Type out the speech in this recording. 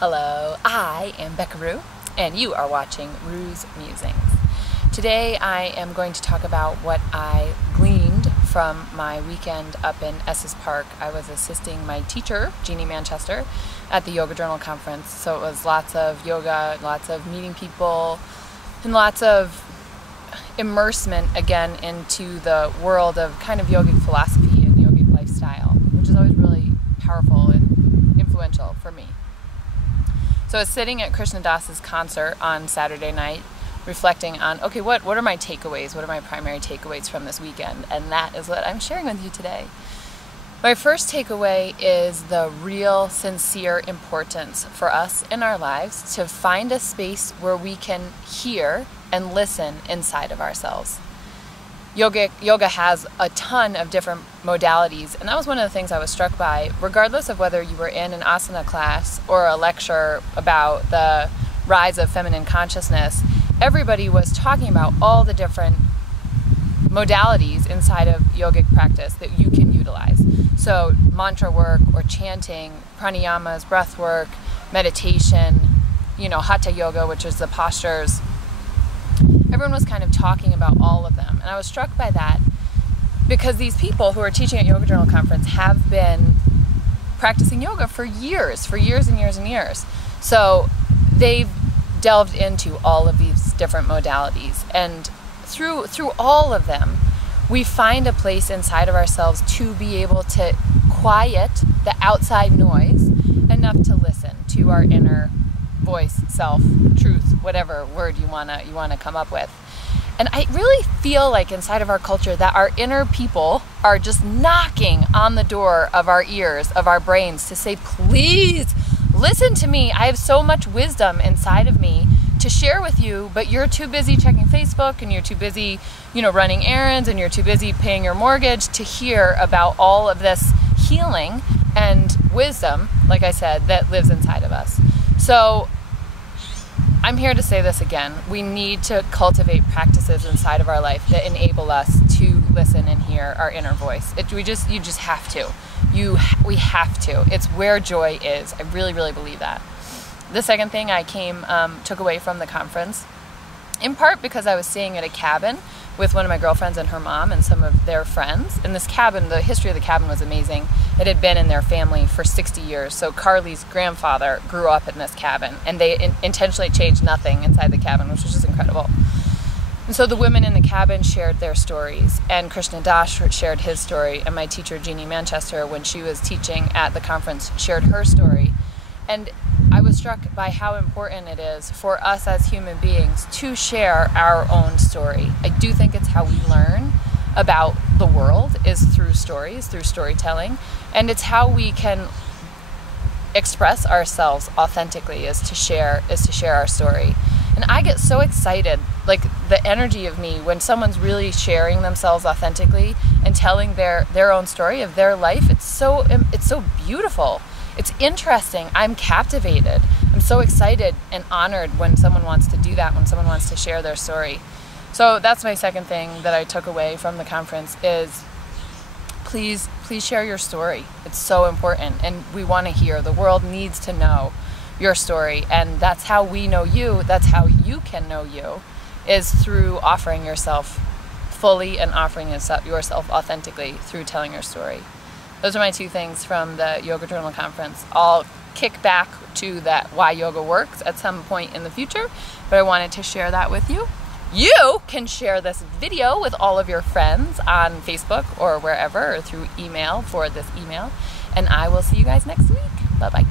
Hello, I am Becca Rue, and you are watching Rue's Musings. Today I am going to talk about what I gleaned from my weekend up in Estes Park. I was assisting my teacher, Jeannie Manchester, at the Yoga Journal Conference. So it was lots of yoga, lots of meeting people, and lots of immersement again into the world of kind of yogic philosophy and yogic lifestyle, which is always really powerful and influential for me. So I was sitting at Krishna Das's concert on Saturday night, reflecting on, okay, what are my takeaways? What are my primary takeaways from this weekend? And that is what I'm sharing with you today. My first takeaway is the real, sincere importance for us in our lives to find a space where we can hear and listen inside of ourselves. Yoga has a ton of different modalities, and that was one of the things I was struck by, regardless of whether you were in an asana class or a lecture about the rise of feminine consciousness. Everybody was talking about all the different modalities inside of yogic practice that you can utilize. So mantra work or chanting, pranayamas, breath work, meditation, hatha yoga, which is the postures. Everyone was kind of talking about all of them. And I was struck by that because these people who are teaching at Yoga Journal Conference have been practicing yoga for years and years and years. So they've delved into all of these different modalities. And through all of them, we find a place inside of ourselves to be able to quiet the outside noise enough to listen to our inner voice, self, truth, whatever word you wanna come up with. And I really feel like inside of our culture that our inner people are just knocking on the door of our ears, of our brains, to say, please listen to me. I have so much wisdom inside of me to share with you, but you're too busy checking Facebook, and you're too busy, running errands, and you're too busy paying your mortgage to hear about all of this healing and wisdom, like I said, that lives inside of us. So I'm here to say this again. We need to cultivate practices inside of our life that enable us to listen and hear our inner voice. You just have to. We have to. It's where joy is. I really, really believe that. The second thing I took away from the conference, in part because I was staying at a cabin with one of my girlfriends and her mom and some of their friends. And this cabin, the history of the cabin was amazing. It had been in their family for 60 years. So Carly's grandfather grew up in this cabin, and they intentionally changed nothing inside the cabin, which was just incredible. And so the women in the cabin shared their stories, and Krishna Das shared his story, and my teacher, Jeannie Manchester, when she was teaching at the conference, shared her story. And I was struck by how important it is for us as human beings to share our own story. I do think it's how we learn about the world, is through stories, through storytelling, and it's how we can express ourselves authentically, is to share our story. And I get so excited, like the energy of me when someone's really sharing themselves authentically and telling their own story of their life. It's so beautiful. It's interesting. I'm captivated. I'm so excited and honored when someone wants to do that, when someone wants to share their story. So that's my second thing that I took away from the conference is please share your story. It's so important, and we want to hear. The world needs to know your story, and that's how we know you. That's how you can know you, is through offering yourself fully and offering yourself authentically through telling your story. Those are my two things from the Yoga Journal Conference. I'll kick back to that why yoga works at some point in the future, but I wanted to share that with you. You can share this video with all of your friends on Facebook or wherever, or through email for this email, and I will see you guys next week. Bye-bye.